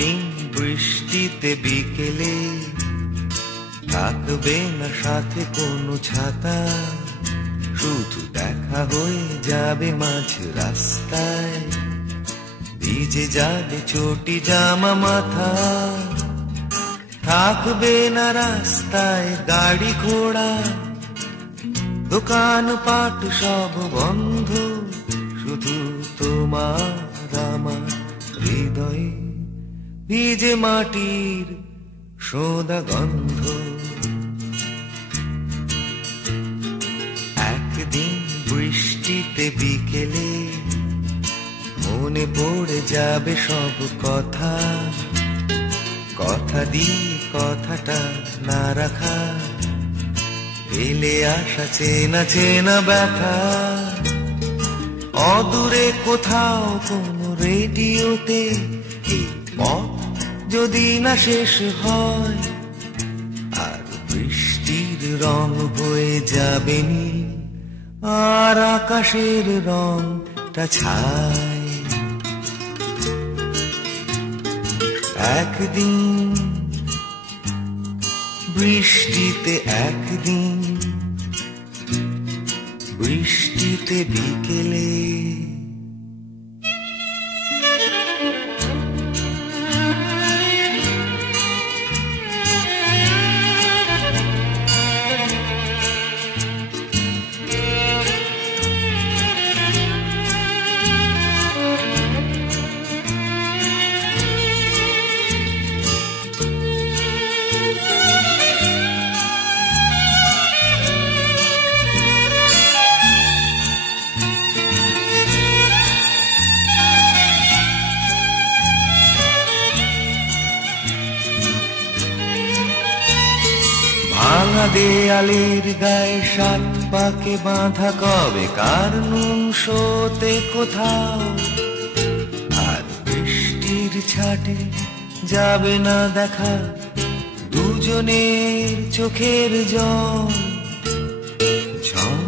একদিন বৃষ্টিতে বিকেলে থাকবে না সাথে কোনো ছাতা, শুধু দেখা হয়ে যাবে মাঝ রাস্তায়, ভিজে যাবে চটি জামা মাথা। থাকবে না রাস্তায় গাড়ি ঘোড়া, দোকান পাট সব বন্ধ, শুধু তোমার আমার হৃদয়ে ভিজে মাটির সোদা গন্ধ। একদিন বৃষ্টিতে বিকেলে মনে পড়ে যাবে সব কথা, কথা দিয়ে কথাটা না রাখা, ফেলে আসা চেনা চেনা ব্যথা। অদূরে কোথাও কোনো রেডিওতে এই পথ যদি না শেষ হয়, আর বৃষ্টির রং হয়ে যাবে নীল, আর আকাশের রংটা ছাই। একদিন বৃষ্টিতে, একদিন বৃষ্টিতে বিকেলে। ভাঙা দেয়ালের গায়ে সাত পাকে বাঁধা কবে কার নুন শোতে কোথাও, আর বৃষ্টির ছাটে যাবে না দেখা দুজনের চোখের জল। ঝম